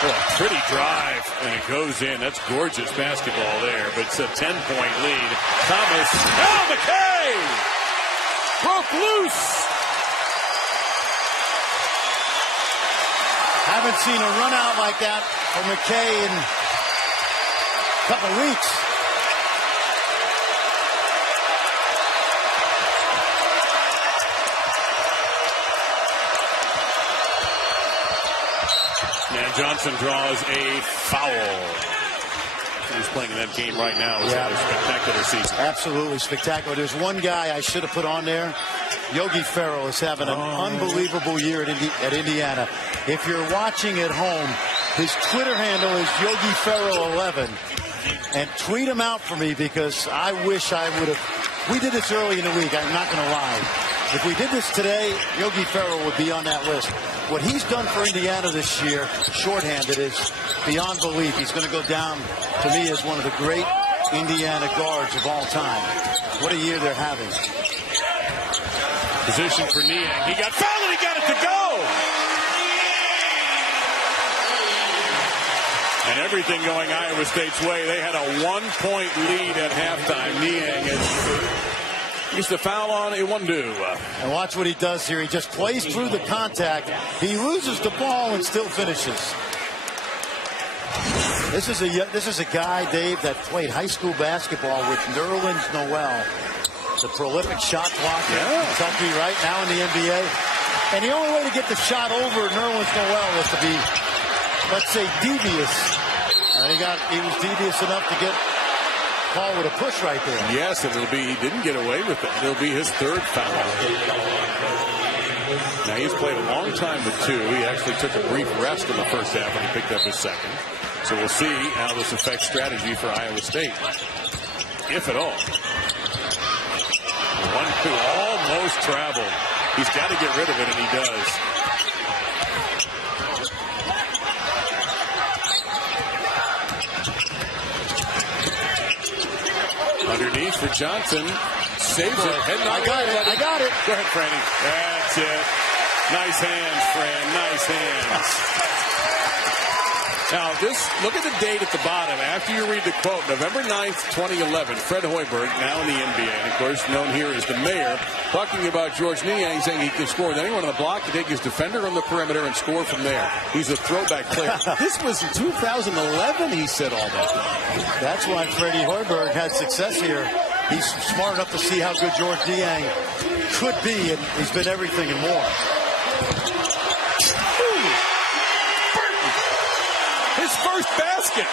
Oh, a pretty drive, and it goes in. That's gorgeous basketball there, but it's a 10-point lead. Thomas. Oh, McKay! Broke loose. Haven't seen a run out like that for McKay in a couple of weeks. Johnson draws a foul. He's playing in that game right now. He's had a spectacular season. Absolutely spectacular. There's one guy I should have put on there. Yogi Ferrell is having an unbelievable year at Indiana. If you're watching at home, his Twitter handle is Yogi Ferrell 11. And tweet him out for me, because I wish I would have. We did this early in the week. I'm not going to lie. If we did this today, Yogi Ferrell would be on that list. What he's done for Indiana this year, shorthanded, is beyond belief. He's going to go down, to me, as one of the great Indiana guards of all time. What a year they're having. Position for Niang. He got fouled and he got it to go. And everything going Iowa State's way. They had a 1-point lead at halftime. Niang used to foul on Iwundu. And watch what he does here. He just plays through the contact. He loses the ball and still finishes. This is a guy, Dave, that played high school basketball with Nerlens Noel, the prolific shot blocker in Kentucky, right now in the NBA. And the only way to get the shot over Nerlens Noel was to be, let's say, devious. And he was devious enough to get called with a push right there. Yes, and he didn't get away with it. It'll be his third foul. Now, he's played a long time with two. He actually took a brief rest in the first half when he picked up his second. So we'll see how this affects strategy for Iowa State, if at all. One who almost traveled. He's got to get rid of it, and he does. Underneath for Johnson. Saves it. I got it. Go ahead, Franny. That's it. Nice hands, Fran. Nice hands. Now, look at the date at the bottom. After you read the quote, November 9th, 2011, Fred Hoiberg, now in the NBA, and of course known here as the mayor, talking about George Niang, saying he can score with anyone on the block, to take his defender on the perimeter and score from there. He's a throwback player. This was in 2011 he said all that. That's why Freddie Hoiberg had success here. He's smart enough to see how good George Niang could be, and he's been everything and more. His first basket.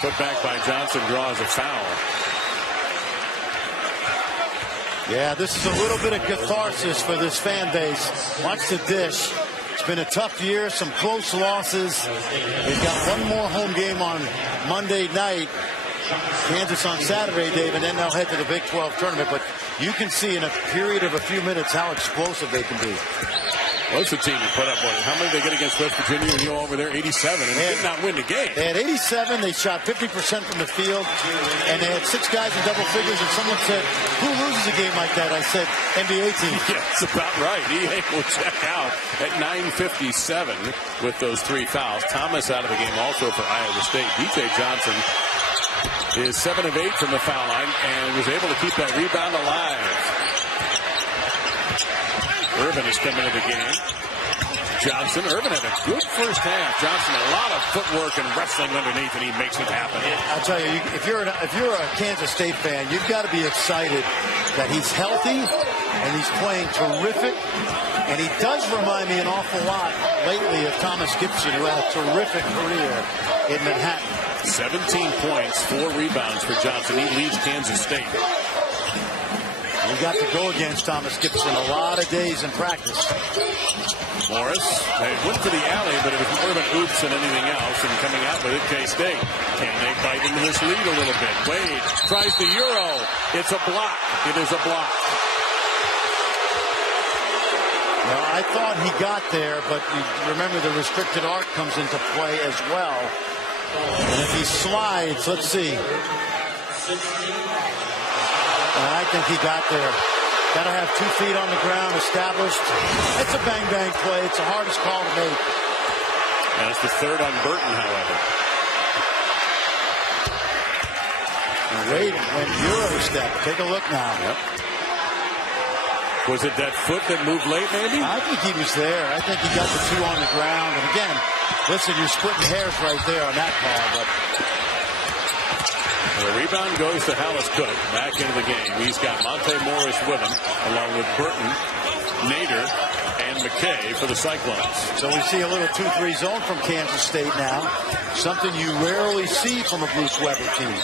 Put back by Johnson, draws a foul. Yeah, this is a little bit of catharsis for this fan base. Watch the dish. It's been a tough year, some close losses. They've got one more home game on Monday night. Kansas on Saturday, Dave, and then they'll head to the Big 12 tournament. But you can see in a period of a few minutes how explosive they can be. Well, it's a team that put up, how many did they get against West Virginia and you all over there? 87, and they did not win the game. They had 87. They shot 50% from the field, and they had 6 guys in double figures, and someone said, who loses a game like that? I said, NBA team. Yeah, that's about right. EA will check out at 9:57 with those 3 fouls. Thomas out of the game also for Iowa State. DJ Johnson is 7 of 8 from the foul line and was able to keep that rebound alive. Irvin has come into the game. Irvin had a good first half. Johnson, a lot of footwork and wrestling underneath, and he makes it happen. I'll tell you, if you're a Kansas State fan, you've got to be excited that he's healthy and he's playing terrific. And he does remind me an awful lot lately of Thomas Gibson, who had a terrific career in Manhattan. 17 points, 4 rebounds for Johnson. He leads Kansas State. We got to go against Thomas Gibson a lot of days in practice. Morris, they went to the alley, but it was more of an oops than anything else, and coming out with it, K-State. Can they bite into this lead a little bit? Wade tries the Euro. It's a block. It is a block. Well, I thought he got there, but you remember the restricted arc comes into play as well. And if he slides, let's see. And I think he got there. Got to have 2 feet on the ground established. It's a bang-bang play. It's the hardest call to make. That's the 3rd on Burton, however. Wade went Euro step. Take a look now. Yep. Was it that foot that moved late, maybe? I think he was there. I think he got the 2 on the ground. And again, listen, you're splitting hairs right there on that call, but The rebound goes to Hallis Cook back into the game. He's got Monte Morris with him, along with Burton, Nader, and McKay for the Cyclones. So we see a little 2-3 zone from Kansas State now. Something you rarely see from a Bruce Weber team.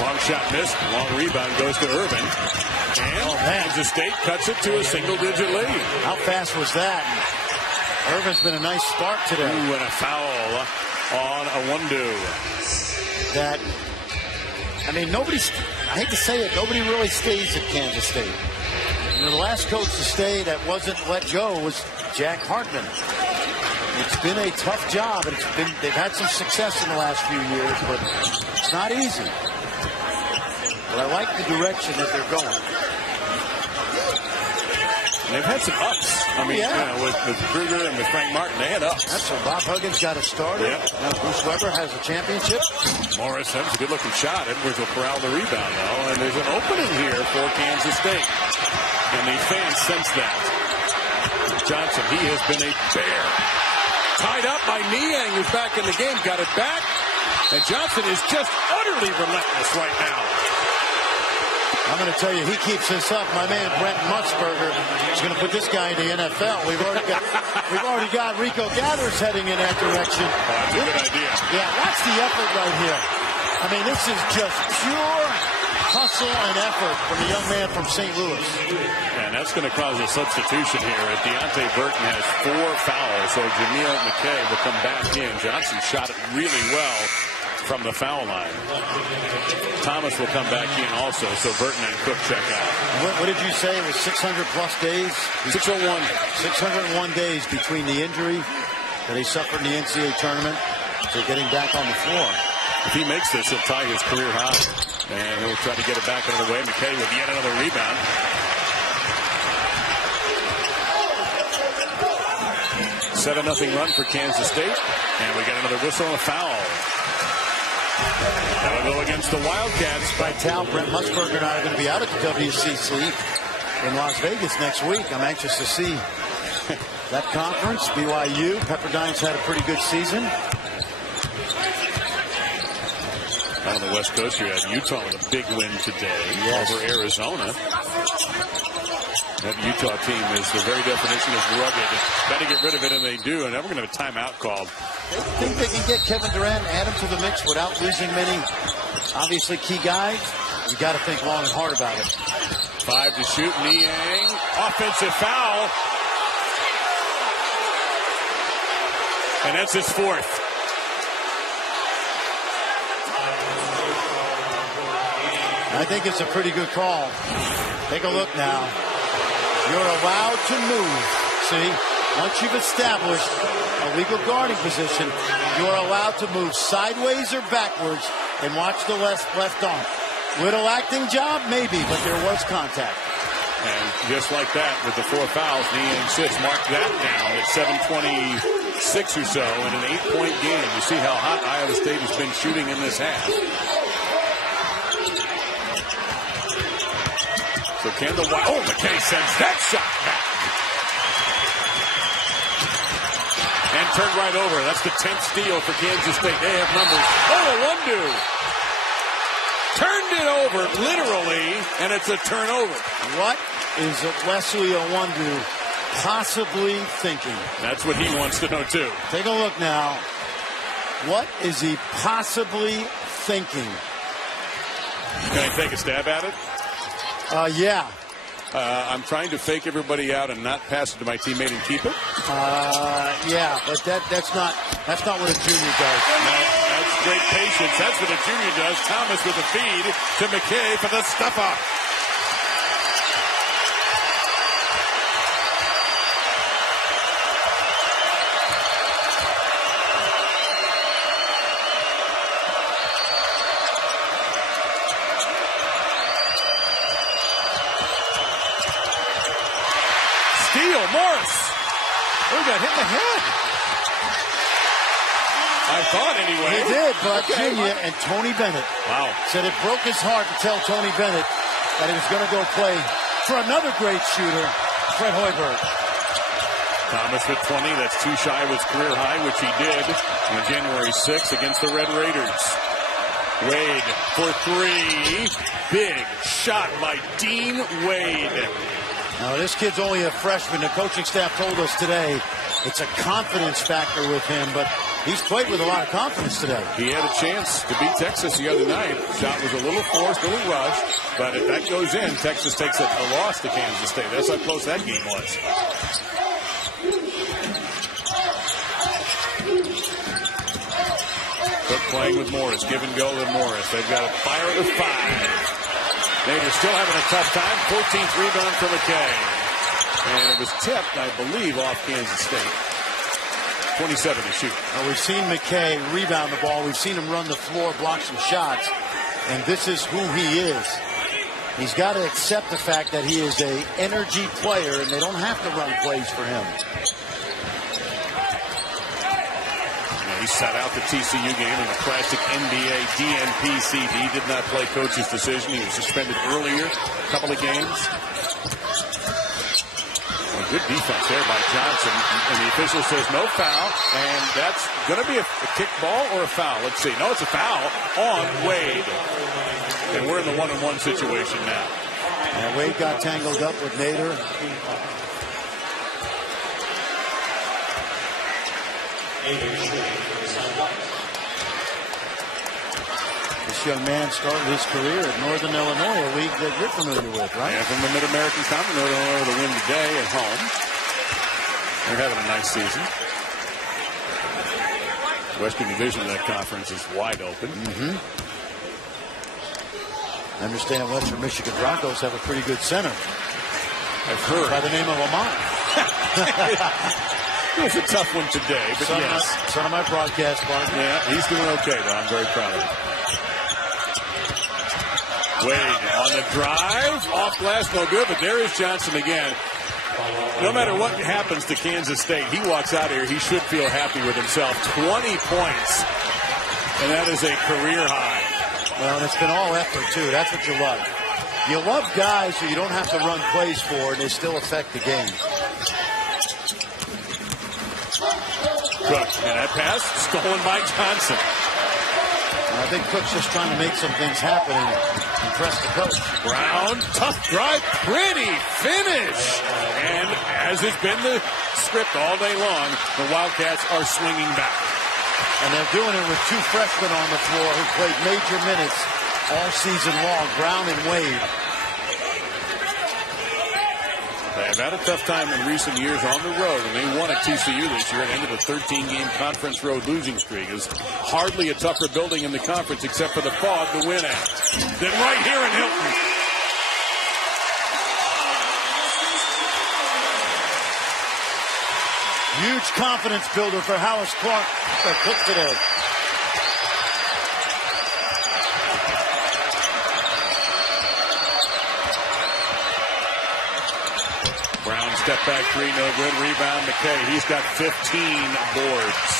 Long shot missed. Long rebound goes to Irvin. And Kansas State cuts it to a single-digit lead. How fast was that? Irvin's been a nice start today. Ooh, and a foul on Awundu. That, I mean, I hate to say it, nobody really stays at Kansas State. You know, the last coach to stay that wasn't let go was Jack Hartman. It's been a tough job, and they've had some success in the last few years, but it's not easy. But I like the direction that they're going. They've had some ups. I mean, with Kruger and with Frank Martin, they had ups. That's so Bob Huggins got a starter. Yep. Now Bruce Weber has a championship. Morris, that was a good-looking shot. Edwards will corral the rebound, though. And there's an opening here for Kansas State. And the fans sense that. Johnson, he has been a bear. Tied up by Niang, who's back in the game. Got it back. And Johnson is just utterly relentless right now. I'm going to tell you, he keeps this up. My man Brent Musburger is going to put this guy in the NFL. We've already got Rico Gathers heading in that direction. Oh, that's a good idea. Yeah, watch the effort right here. I mean, this is just pure hustle and effort from the young man from St. Louis. And that's going to cause a substitution here. Deontay Burton has 4 fouls, so Jameel McKay will come back in. Johnson shot it really well from the foul line. Thomas will come back in also, so Burton and Cook check out. What did you say? It was 600-plus days? 601. 601 days between the injury that he suffered in the NCAA tournament to getting back on the floor. If he makes this, he'll tie his career high. And he'll try to get it back another way. McKay with yet another rebound. Set a 0 run for Kansas State. And we get another whistle and a foul. That'll go against the Wildcats. Vital, Brent Musburger and I are going to be out at the WCC in Las Vegas next week. I'm anxious to see that conference. BYU, Pepperdine's had a pretty good season. On the West Coast, you had Utah with a big win today over Arizona. That Utah team is the very definition of rugged. Got to get rid of it, and they do. And then we're going to have a timeout called. They think they can get Kevin Durant and add him to the mix without losing many, obviously, key guys. You got to think long and hard about it. 5 to shoot. Niang. Offensive foul. And that's his 4th. I think it's a pretty good call. Take a look now. You're allowed to move. See, once you've established a legal guarding position, you're allowed to move sideways or backwards and watch the left arm. Little acting job, maybe, but there was contact. And just like that, with the 4 fouls, Niang sits. Mark that down at 7:26 or so in an 8-point game. You see how hot Iowa State has been shooting in this half. So can the Wild... Oh, McKay sends that shot back. And turned right over. That's the 10th steal for Kansas State. They have numbers. Oh, Awundu turned it over, literally, and it's a turnover. What is Wesley Awundu possibly thinking? That's what he wants to know, too. Take a look now. What is he possibly thinking? Can I take a stab at it? Yeah. I'm trying to fake everybody out and not pass it to my teammate and keep it. Yeah, but that's not what a junior does. No, that's great patience. That's what a junior does. Thomas with the feed to McKay for the stuff up. Morris. Oh, got hit in the head. I thought anyway. He did, but Virginia and Tony Bennett said it broke his heart to tell Tony Bennett that he was going to go play for another great shooter, Fred Hoiberg. Thomas with 20. That's too shy of his career high, which he did on January 6th against the Red Raiders. Wade for three. Big shot by Dean Wade. Now, this kid's only a freshman. The coaching staff told us today it's a confidence factor with him, but he's played with a lot of confidence today. He had a chance to beat Texas the other night. Shot was a little forced, a little rushed, but if that goes in, Texas takes a loss to Kansas State. That's how close that game was. Cook playing with Morris. Give and go with Morris. They've got a fire at 5. Nader still having a tough time. 14th rebound for McKay. And it was tipped, I believe, off Kansas State. 27 to shoot. Well, we've seen McKay rebound the ball. We've seen him run the floor, block some shots. And this is who he is. He's got to accept the fact that he is an energy player, and they don't have to run plays for him. He sat out the TCU game in the classic NBA DNP-CD. Did not play coach's decision. He was suspended earlier, a couple of games. Well, good defense there by Johnson. And the official says no foul. And that's going to be a kick ball or a foul. Let's see. No, it's a foul on Wade. And we're in the 1-on-1 situation now. And Wade got tangled up with Nader. This young man started his career at Northern Illinois, a league that you're familiar with, right? Yeah, from the Mid-American Conference, Northern Illinois with a win today at home. They're having a nice season. Western Division of that conference is wide open. I understand Western Michigan Broncos have a pretty good center. I've heard. By the name of Lamont. It was a tough one today, but yes. Son of my broadcast partner. Yeah, he's doing okay, though. I'm very proud of him. Wade on the drive. Off glass, no good, but there is Johnson again. No matter what happens to Kansas State, he walks out here, he should feel happy with himself. 20 points, and that is a career high. Well, and it's been all effort, too. That's what you love. You love guys who you don't have to run plays for, and they still affect the game. Cook, and that pass stolen by Johnson. I think Cook's just trying to make some things happen and impress the coach. Brown, tough drive, pretty finish. And as has been the script all day long, the Wildcats are swinging back. And they're doing it with two freshmen on the floor who played major minutes all season long, Brown and Wade. They've had a tough time in recent years on the road, and they won at TCU this year and ended a 13-game conference road losing streak. It's hardly a tougher building in the conference except for the fog to win at. Then right here in Hilton. Huge confidence builder for Howard Cook today. Brown step back three, no good. Rebound McKay. He's got 15 boards.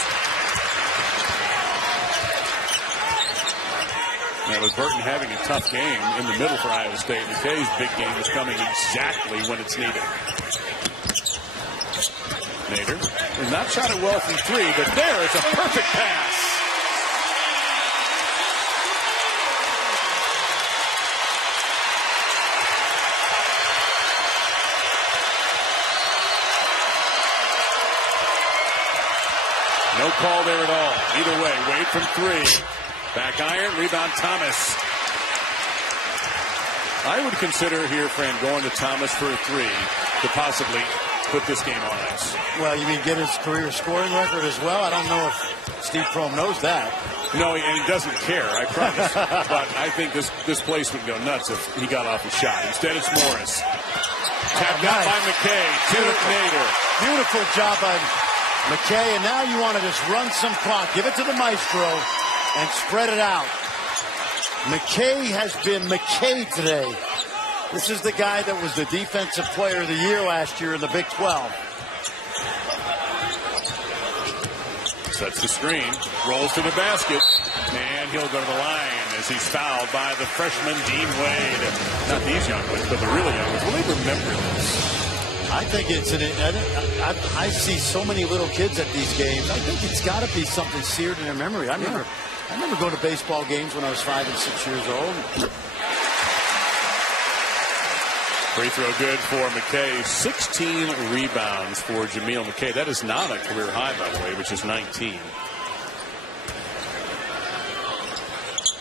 Now with Burton having a tough game in the middle for Iowa State, McKay's big game is coming exactly when it's needed. Nader has not shot it well from three, but there is a perfect pass. No call there at all. Either way, Wade from three. Back iron, rebound Thomas. I would consider here, Fran, going to Thomas for a three to possibly put this game on ice. Well, you mean get his career scoring record as well? I don't know if Steve Prohm knows that. No, and he doesn't care, I promise. But I think this place would go nuts if he got off a shot. Instead, it's Morris. Tapped out by McKay to Nader. Beautiful job by McKay, and now you want to just run some clock. Give it to the maestro and spread it out. McKay has been McKay today. This is the guy that was the defensive player of the year last year in the Big 12. Sets the screen, rolls to the basket, and he'll go to the line as he's fouled by the freshman Dean Wade. Not these young ones, but the really young ones. Will they remember this? I think it's I see so many little kids at these games. I think it's got to be something seared in their memory. I remember going to baseball games when I was 5 and 6 years old. Free throw good for McKay. 16 rebounds for Jameel McKay. That is not a career high, by the way, which is 19.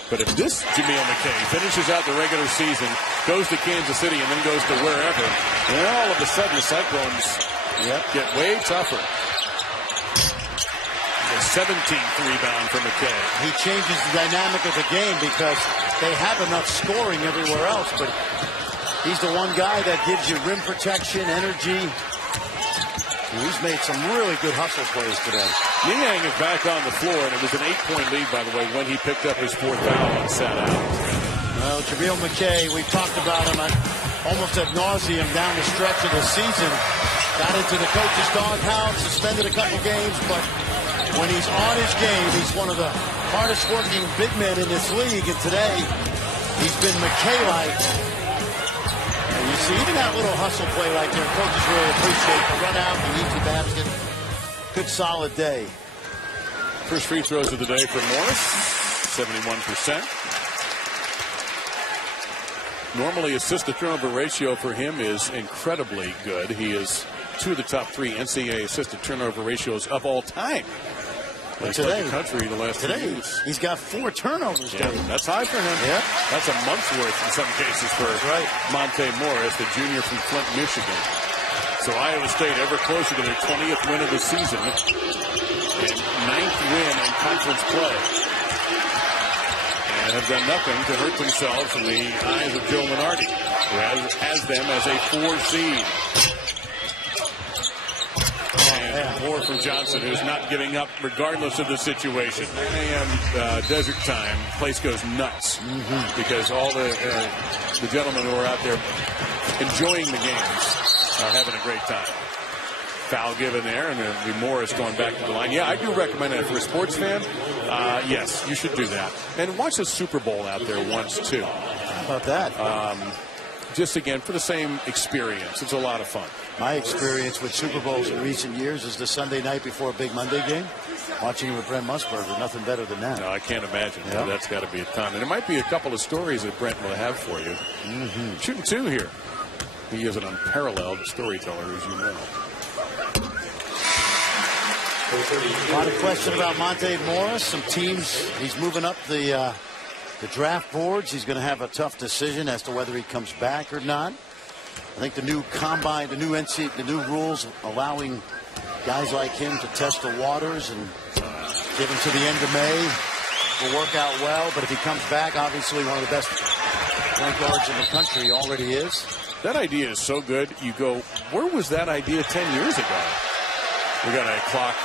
But if this Jameel McKay finishes out the regular season, goes to Kansas City, and then goes to wherever, then all of a sudden the Cyclones get way tougher. The 17th rebound for McKay. He changes the dynamic of the game because they have enough scoring everywhere else, but he's the one guy that gives you rim protection, energy. He's made some really good hustle plays today. Niang is back on the floor, and it was an 8-point lead, by the way, when he picked up his 4th foul and sat out. Well, Jameel McKay, we talked about him almost ad nauseum down the stretch of the season. Got into the coach's doghouse, suspended a couple games, but when he's on his game, he's one of the hardest working big men in this league, and today he's been McKay-like. And you see, even that little hustle play right there, coaches really appreciate the run out, the easy basket. Good solid day. First free throws of the day for Morris, 71%. Normally, assist-to-turnover ratio for him is incredibly good. He is 2 of the top 3 NCAA assist-to-turnover ratios of all time. Today, the country the last 2 years. He's got 4 turnovers. Yeah, that's high for him. Yeah. That's a month's worth in some cases for Monte Morris, the junior from Flint, Michigan. So Iowa State ever closer to their 20th win of the season and 9th win in conference play. And have done nothing to hurt themselves in the eyes of Joe Lunardi, who has them as a 4 seed. More from Johnson, who's not giving up regardless of the situation. 9 a.m. Desert time, place goes nuts because all the gentlemen who are out there enjoying the games are having a great time. Foul given there, and then Morris going back to the line. Yeah, I do recommend that for a sports fan. Yes, you should do that. And watch the Super Bowl out there once, too. How about that? Just, again, for the same experience. It's a lot of fun. My experience with Super Bowls in recent years is the Sunday night before a big Monday game. Watching it with Brent Musburger, nothing better than that. No, I can't imagine. Yeah. That's got to be a ton. And there might be a couple of stories that Brent will have for you. Shooting 2 here. He is an unparalleled storyteller, as you know. A lot of question about Monte Morris. Some teams, he's moving up the draft boards. He's going to have a tough decision as to whether he comes back or not. I think the new combine, the new rules allowing guys like him to test the waters and give him to the end of May will work out well. But if he comes back, obviously one of the best point guards in the country already is. That idea is so good. You go, where was that idea 10 years ago? We got a clock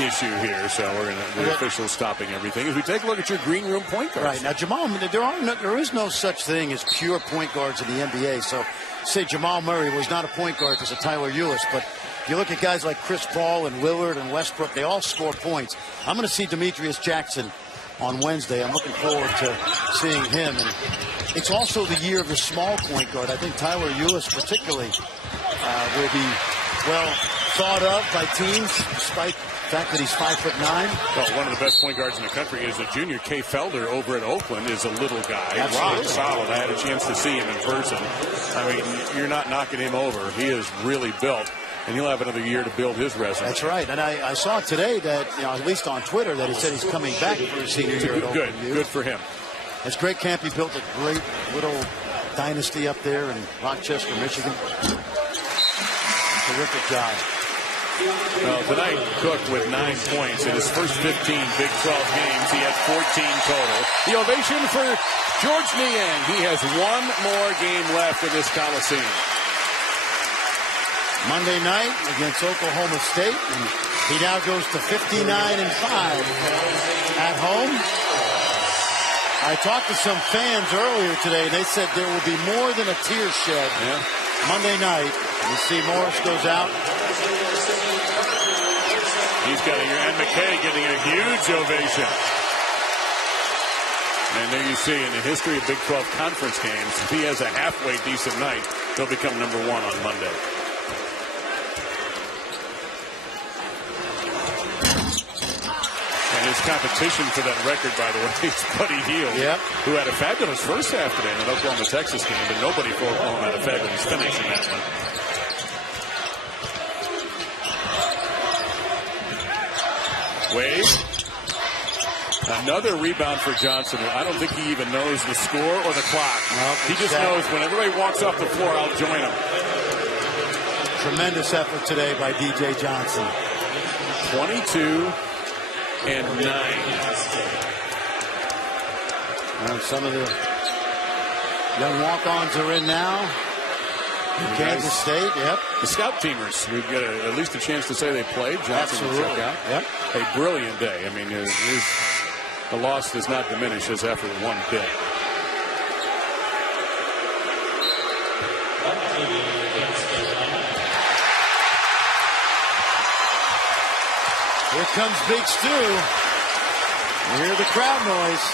issue here, so the officials stopping everything. As we take a look at your green room point guards. Right now, Jamal, there is no such thing as pure point guards in the NBA. So, say Jamal Murray was not a point guard because of Tyler Ulis, but if you look at guys like Chris Paul and Lillard and Westbrook, they all score points. I'm going to see Demetrius Jackson on Wednesday. I'm looking forward to seeing him. And it's also the year of the small point guard. I think Tyler Ulis particularly will be well thought of by teams, despite the fact that he's 5'9". Well, one of the best point guards in the country is a junior. Kay Felder over at Oakland is a little guy. Absolutely. Rock solid. I had a chance to see him in person. I mean, you're not knocking him over. He is really built, and he'll have another year to build his resume. That's right. And I saw today that, at least on Twitter, that he said he's coming back for his senior year at Oakland. Good for him. It's Greg Camp. He built a great little dynasty up there in Rochester, Michigan. Terrific job. Well, tonight, Cook with 9 points in his first 15 Big 12 games. He had 14 total. The ovation for George Niang. He has one more game left in this Coliseum. Monday night against Oklahoma State. And he now goes to 59-5 at home. I talked to some fans earlier today, and they said there will be more than a tear shed Monday night. You see Morris goes out. He's getting, and McKay getting a huge ovation. And there you see, in the history of Big 12 conference games, if he has a halfway decent night, they'll become number 1 on Monday. And his competition for that record, by the way, is Buddy Hield, who had a fabulous first half today in that Oklahoma-Texas game, but nobody for Oklahoma had a fabulous finish in that one. Wade. Another rebound for Johnson. I don't think he even knows the score or the clock. Nope, he just knows when everybody walks off the floor, I'll join him. Tremendous effort today by DJ Johnson. 22 and 9. Well, some of the young walk-ons are in now. Kansas State, The scout teamers who get at least a chance to say they played. Johnson will check out. A brilliant day. I mean, the loss does not diminish his effort one bit. Here comes Big Stu. You hear the crowd noise.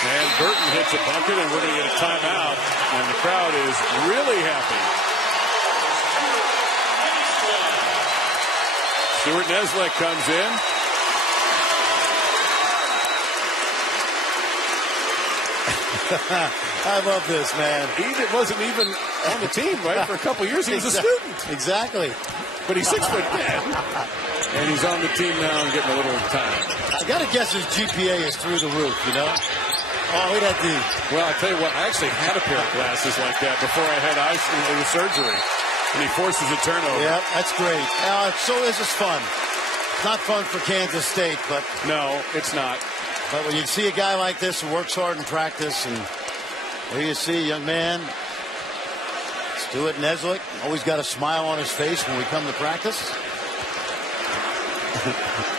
And Burton hits a bucket, and we're going to get a timeout. And the crowd is really happy. Stuart Neslick comes in. I love this, man. He wasn't even on the team, right? For a couple years, he was a student. Exactly. But he's 6'10", and he's on the team now and getting a little time. I got to guess his GPA is through the roof, you know? Oh, look at that D. Well, I'll tell you what, I actually had a pair of glasses like that before I had eye surgery. And he forces a turnover. Yeah, that's great. So this is fun. Not fun for Kansas State, but... No, it's not. But when you see a guy like this who works hard in practice, and there you see a young man, Stuart Neslick, always got a smile on his face when we come to practice.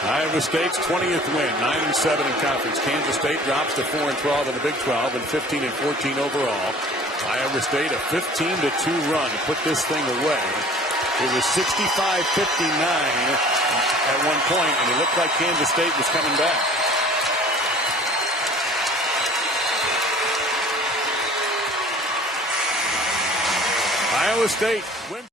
Iowa State's 20th win, 9-7 in conference. Kansas State drops to 4-12 in the Big 12 and 15-14 overall. Iowa State a 15-2 run to put this thing away. It was 65-59 at one point, and it looked like Kansas State was coming back. Iowa State wins.